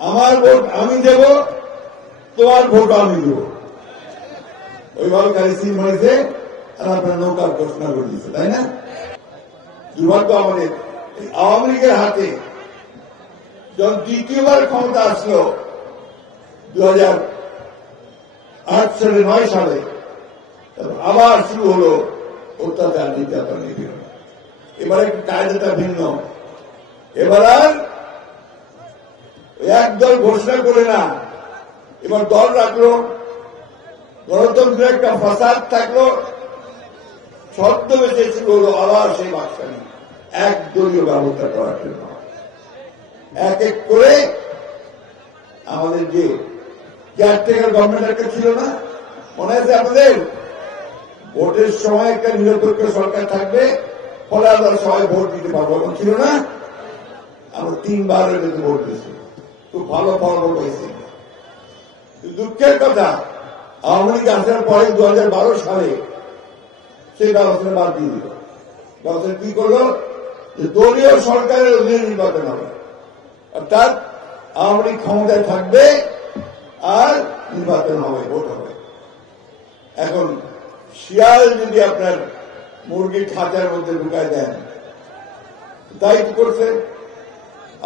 আমার ভোট আমি দেব, তোমার ভোট আমি দেব, ওইভাবে খালি সিল মারিছে আর আপনার নৌকার ঘোষণা করে দিচ্ছে, তাই না? দুর্ভাগ্য আমাদের আওয়ামী লীগের হাতে যখন দ্বিতীয়বার ক্ষমতা আসলো 2008 সালে 9 সালে, আবার শুরু হলো অত্যাচার নির্যাতন। এবার একটু কায়দাটা ভিন্ন। এবার আর একদল ঘোষণা করে না, এবার দল রাখলো, গণতন্ত্রের একটা ফাসাদ থাকলো, ছদ্মবেশে শুরু হলো আবার সেই বাকশালী একদলীয় ব্যবস্থা করার জন্য। এক এক করে আমাদের যে কেয়ারটেকার গভর্নমেন্ট একটা ছিল না, মনে আছে আপনাদের? ভোটের সময় একটা নিরপেক্ষ সরকার থাকবে, ফলে আমরা সবাই ভোট দিতে পারবো, এখন ছিল না? আমরা 3 বার ভোট দিয়েছি, খুব ভালো ফলাফল হয়েছে। দুঃখের কথা, আওয়ামী লীগ আসার পরে 2012 সালে সেই ব্যবস্থা বাদ দিয়ে দিল। ব্যবস্থা কি করলো? যে দলীয় সরকারের অধীনে নির্বাচন হবে, অর্থাৎ আওয়ামী লীগ ক্ষমতায় থাকবে আর নির্বাচন হবে, ভোট হবে। এখন শিয়াল যদি আপনার মুরগির খাঁচার মধ্যে ঢুকায় দেন, তাই কি করছে?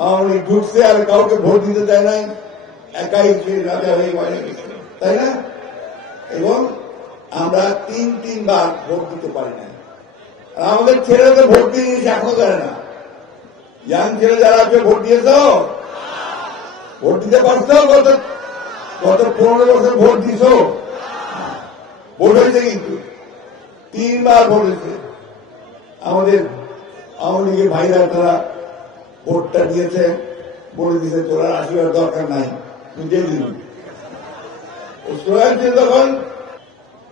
আওয়ামী লীগ ঢুকছে আর কাউকে ভোট দিতে দেয় নাই, একাই রাজা হয়ে বাইরে গেছে, তাই না? এবং আমরা 3 বার ভোট দিতে পারি না। আর আমাদের ছেলেরা তো ভোট দিয়ে দিয়েছে, এখনো জানে না। ইয়াং ছেলে যারা আছে ভোট দিয়েছ, ভোট দিতে পারছো? গত 15 বছর ভোট দিছ? ভোট হয়েছে, কিন্তু 3 বার ভোট হয়েছে। আমাদের আওয়ামী লীগের ভাইরা তারা ভোটটা দিয়েছে, বলে দিয়েছে তোরা আসবার দরকার নাই, দিয়ে দিল। স্লোগান ছিল তখন,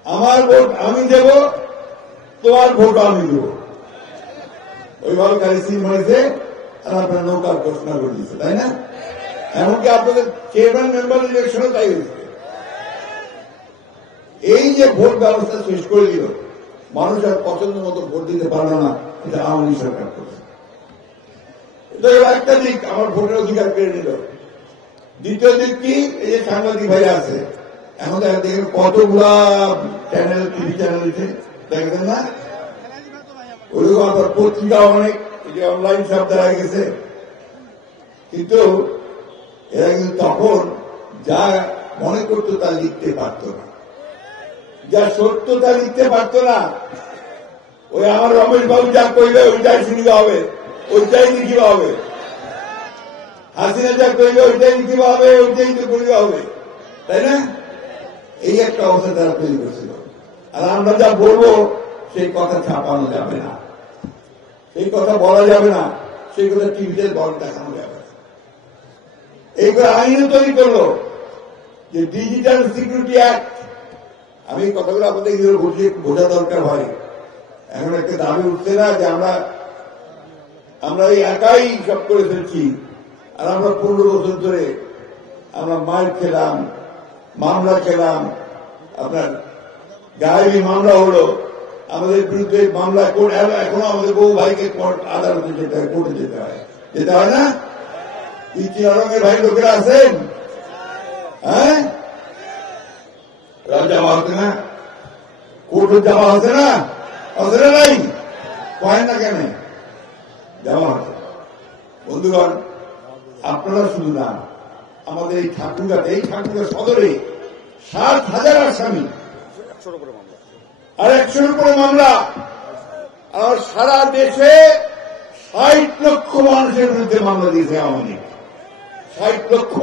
আমার ভোট আমি দেব, তোমার ভোট আমি দেব, ওইভাবে খালি সিল মারিছে আর আপনার নৌকার ঘোষণা করে দিচ্ছে, তাই না? এমনকি আপনাদের চেয়ারম্যান মেম্বার ইলেকশনও তাই হয়েছে। এই যে ভোট ব্যবস্থা শেষ করে দিল, মানুষ আর পছন্দ মতো ভোট দিতে পারল না, এটা আওয়ামী লীগ সরকার করছে। এটা একটা দিক, আমার ভোটের অধিকার কেড়ে নিল। দ্বিতীয় দিক কি? এই যে সাংবাদিক ভাইরা আছে, এখন দেখেন কতগুলা চ্যানেল, টিভি চ্যানেল দেখেন না? ওইরকম আবার পত্রিকা অনেক, অনলাইন সব দেখা গেছে। কিন্তু এরা কিন্তু তখন যা মনে করতো তা লিখতে পারত না, যা সত্য তা লিখতে পারত না। ওই আমার রমেশ বাবু যা কইবে ওইটাই শুনিতে হবে, ওইটাই লিখিবা হবে। হাসিনা যা কইবে ওইটাই লিখিবা হবে, ওইটাই তো করিবা হবে, তাই না? এই একটা অবস্থা তারা তৈরি করছিল। আর আমরা যা বলবো সেই কথা ছাপানো যাবে না, সেই কথা বলা যাবে না, সেই কথা টিভিতে দেখানো যাবে না। এইগুলো আইনও তৈরি করলো যে ডিজিটাল সিকিউরিটি অ্যাক্ট। আমি কথাগুলো আপনাদের বোঝা দরকার হয়। এখন একটা দাবি উঠছে না যে আমরা এই একাই সব করে ফেলছি, আর আমরা 15 বছর ধরে আমরা মাইর খেলাম, মামলা খেলাম, আপনার গায়েবী মামলা হলো, আমাদের বিরুদ্ধে মামলা এখনো আমাদের বহু ভাইকে আদালতে যেতে হয়, কোর্টে যেতে হয় না? চিরারঙের ভাই লোকেরা আছেন, হ্যাঁ, যাওয়া হচ্ছে না, কোর্টে যাওয়া হচ্ছে না, হচ্ছে না? নাই কয় না কেন যাওয়া হচ্ছে? বন্ধুগণ, আপনারা শুধু না, আমাদের এই ঠাকুরগাঁ সদরে 7,000 আসামি আর 100-এর উপরে মামলা। আর সারা দেশে 60 লক্ষ মানুষের বিরুদ্ধে মামলা দিয়েছে আওয়ামী লীগ, 60 লক্ষ।